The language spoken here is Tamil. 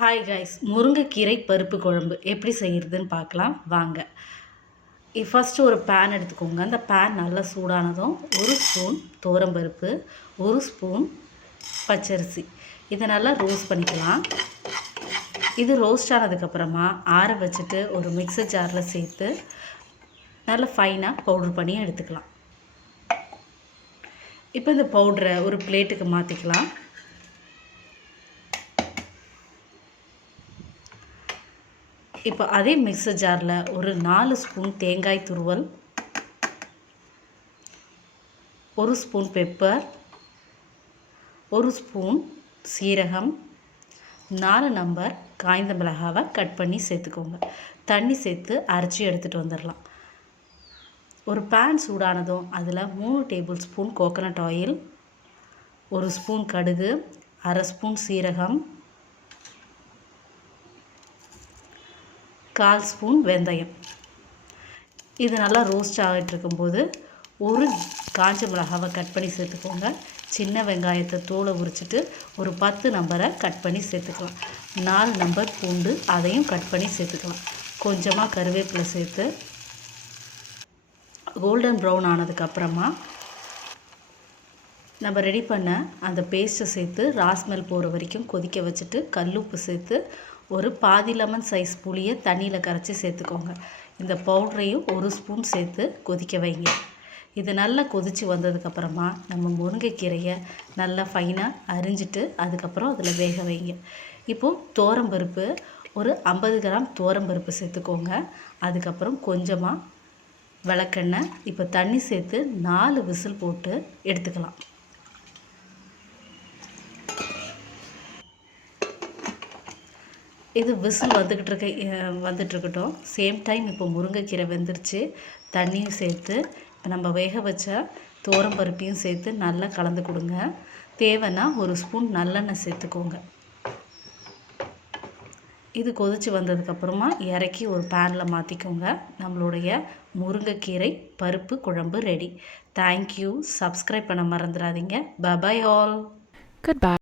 ஹாய் காய்ஸ் முருங்கைக்கீரை பருப்பு குழம்பு எப்படி செய்கிறதுன்னு பார்க்கலாம். வாங்க. ஃபஸ்ட்டு ஒரு பேன் எடுத்துக்கோங்க. அந்த பேன் நல்லா சூடானதும் ஒரு ஸ்பூன் பருப்பு ஒரு ஸ்பூன் பச்சரிசி. இதை நல்லா ரோஸ்ட் பண்ணிக்கலாம். இது ரோஸ்ட் ஆனதுக்கப்புறமா ஆற வச்சுட்டு ஒரு மிக்சர் ஜாரில் சேர்த்து நல்லா ஃபைனாக பவுட்ரு பண்ணி எடுத்துக்கலாம். இப்போ இந்த பவுட்ரை ஒரு பிளேட்டுக்கு மாற்றிக்கலாம் இப்போ அதே மிக்சர் ஜாரில் ஒரு நாலு ஸ்பூன் தேங்காய் துருவல் ஒரு ஸ்பூன் பெப்பர் ஒரு ஸ்பூன் சீரகம் நாலு நம்பர் காய்ந்த மிளகாவை கட் பண்ணி சேர்த்துக்கோங்க. தண்ணி சேர்த்து அரைச்சி எடுத்துகிட்டு வந்துடலாம். ஒரு பேன் சூடானதும் அதில் மூணு டேபிள் ஸ்பூன் கோகனட் ஆயில் ஒரு ஸ்பூன் கடுகு அரை ஸ்பூன் சீரகம் கால் ஸ்பூன் வெந்தயம். இது நல்லா ரோஸ்ட் ஆகிட்டு இருக்கும்போது ஒரு காஞ்ச மிளகாவை கட் பண்ணி சேர்த்துக்கோங்க. சின்ன வெங்காயத்தை தோலை உரிச்சிட்டு ஒரு பத்து நம்பரை கட் பண்ணி சேர்த்துக்கலாம். நாலு நம்பர் பூண்டு அதையும் கட் பண்ணி சேர்த்துக்கலாம். கொஞ்சமாக கருவேப்பிலை சேர்த்து கோல்டன் ப்ரௌன் ஆனதுக்கப்புறமா நம்ம ரெடி பண்ண அந்த பேஸ்ட்டை சேர்த்து ராஸ்மெல் போகிற வரைக்கும் கொதிக்க வச்சுட்டு கல்லுப்பு சேர்த்து ஒரு பாதி லெமன் சைஸ் புளியை தண்ணியில் கரைச்சி சேர்த்துக்கோங்க. இந்த பவுட்ரையும் ஒரு ஸ்பூன் சேர்த்து கொதிக்க வைங்க. இது நல்லா கொதித்து வந்ததுக்கப்புறமா நம்ம முருங்கைக்கீரையை நல்லா ஃபைனாக அரிஞ்சிட்டு அதுக்கப்புறம் அதில் வேக வைங்க. இப்போது தோரம்பருப்பு ஒரு ஐம்பது கிராம் தோரம்பருப்பு சேர்த்துக்கோங்க. அதுக்கப்புறம் கொஞ்சமாக விளக்கெண்ணெய் இப்போ தண்ணி சேர்த்து நாலு விசில் போட்டு எடுத்துக்கலாம். இது விசில் வந்துக்கிட்டு இருக்க வந்துட்டுருக்கட்டும் சேம் டைம் இப்போ முருங்கைக்கீரை வெந்துருச்சு. தண்ணியும் சேர்த்து இப்போ நம்ம வேக வச்ச தோரம் பருப்பையும் சேர்த்து நல்லா கலந்து கொடுங்க. தேவைன்னா ஒரு ஸ்பூன் நல்லெண்ணெய் சேர்த்துக்கோங்க. இது கொதித்து வந்ததுக்கப்புறமா இறக்கி ஒரு பேனில் மாற்றிக்கோங்க நம்மளுடைய முருங்கைக்கீரை பருப்பு குழம்பு ரெடி. தேங்க்யூ சப்ஸ்கிரைப் பண்ண மறந்துடாதீங்க. Bye bye all Goodbye.